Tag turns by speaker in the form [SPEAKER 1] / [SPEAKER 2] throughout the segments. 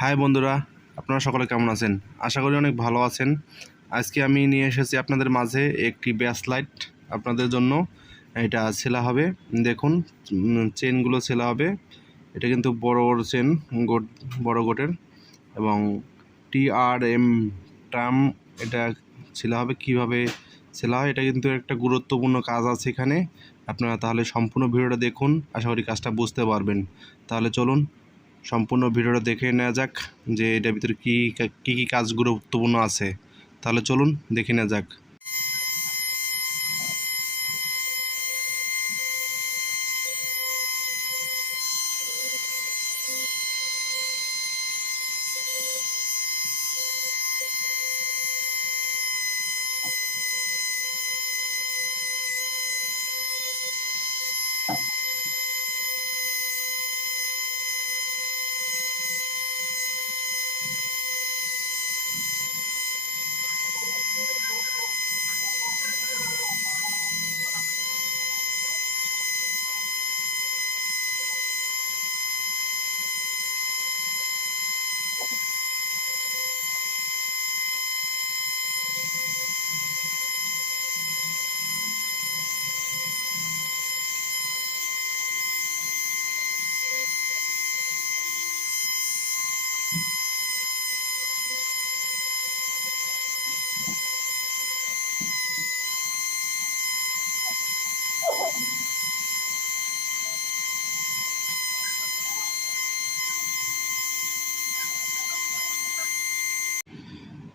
[SPEAKER 1] High বন্ধুরা, আপনারা সকলে কেমন আছেন? আশা করি অনেক ভালো আছেন। আজকে আমি নিয়ে এসেছি আপনাদের মাঝে একটি ব্যাস লাইট আপনাদের জন্য। এটা ছেলা হবে। দেখুন চেনগুলো ছেলা হবে। এটা কিন্তু বড় বড় চেন, গোট, বড় গোটের। এবং টি আর এম ট্রাম এটা ছেলা হবে। কীভাবে ছেলা হয়? এটা কিন্তু একটা গুরুত্বপূর্ণ কাজ আছে এখানে। আপনারা তাহলে সম্পূর্ণ ভিডিওটা দেখুন। আশা করি কাজটা বুঝতে পারবেন। তাহলে চলুন সম্পূর্ণ ভিডিওটা দেখে নেওয়া যাক যে এটার ভিতরে কী কী কী কাজ গুরুত্বপূর্ণ আছে। তাহলে চলুন দেখে নেওয়া যাক।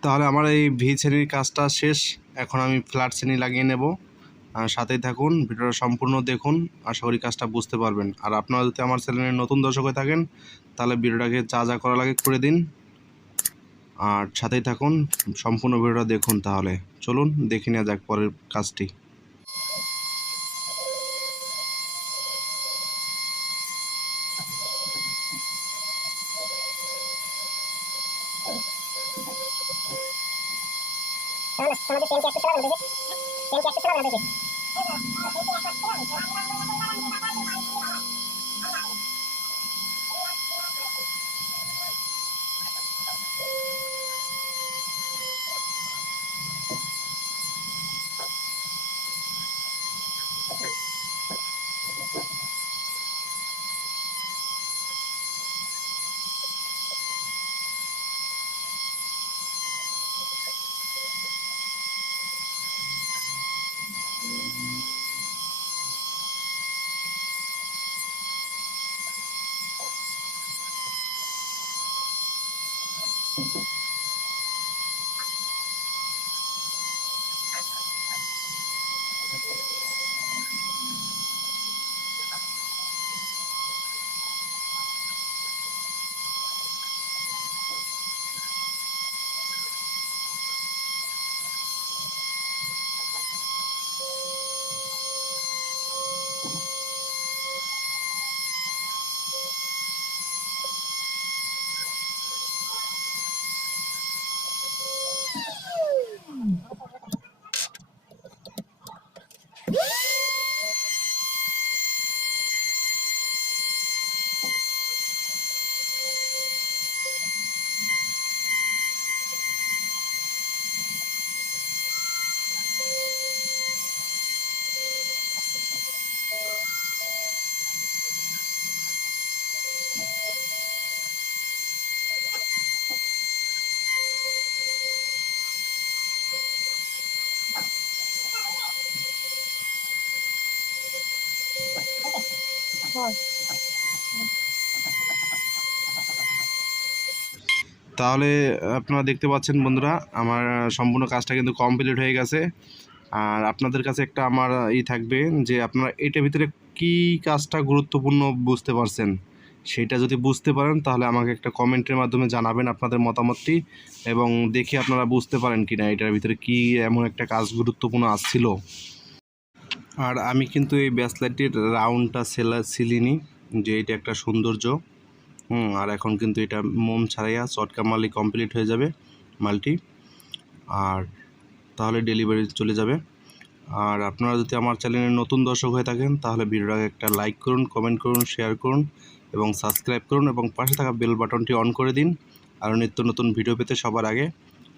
[SPEAKER 1] তাহলে আমার এই ভি শ্রেণির কাজটা শেষ। এখন আমি ফ্ল্যাট শ্রেণি লাগিয়ে নেব। সাথেই থাকুন, ভিডিওটা সম্পূর্ণ দেখুন। আশা করি কাজটা বুঝতে পারবেন। আর আপনারা যদি আমার চ্যানেলের নতুন দর্শক হয়ে থাকেন, তাহলে ভিডিওটাকে যা যা করা লাগে করে দিন। আর সাথেই থাকুন, সম্পূর্ণ ভিডিওটা দেখুন তাহলে। চলুন, দেখে নেওয়া যাক পরের কাজটি।
[SPEAKER 2] দেখি। পেন ক্যাপটা চালানো দেখি Thank you.
[SPEAKER 1] তাহলে আপনারা দেখতে পাচ্ছেন বন্ধুরা, আমার সম্পূর্ণ কাজটা কিন্তু কমপ্লিট হয়ে গেছে। আর আপনাদের কাছে একটা আমার ই থাকবে যে আপনারা এটার ভিতরে কি কাজটা গুরুত্বপূর্ণ বুঝতে পারছেন? সেটা যদি বুঝতে পারেন, তাহলে আমাকে একটা কমেন্টের মাধ্যমে জানাবেন আপনাদের মতামতটি এবং দেখে আপনারা বুঝতে পারেন কি না এটার ভিতরে কি এমন একটা কাজ গুরুত্বপূর্ণ আসছিল। আর আমি কিন্তু এই ব্যাসলাইটটির রাউন্ডটা সেলা সিলিনি যে এটা একটা সৌন্দর্য। হুম, আর এখন কিন্তু এটা মোম ছাড়াইয়া চটকা মালি কমপ্লিট হয়ে যাবে মালটি। আর তাহলে ডেলিভারি চলে যাবে। আর আপনারা যদি আমার চ্যানেলের নতুন দর্শক হয়ে থাকেন, তাহলে ভিডিওটাকে একটা লাইক করুন, কমেন্ট করুন, শেয়ার করুন এবং সাবস্ক্রাইব করুন এবং পাশে থাকা বেল বাটনটি অন করে দিন। আর নিত্য নতুন ভিডিও পেতে সবার আগে।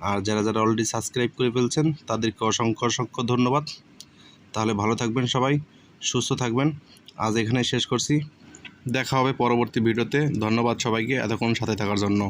[SPEAKER 1] আর যারা যারা অলরেডি সাবস্ক্রাইব করে ফেলছেন, তাদেরকে অসংখ্য অসংখ্য ধন্যবাদ। তাহলে ভালো থাকবেন সবাই, সুস্থ থাকবেন। আজ এখানে শেষ করছি। দেখা হবে পরবর্তী ভিডিওতে। ধন্যবাদ সবাইকে এতক্ষণ সাথে থাকার জন্য।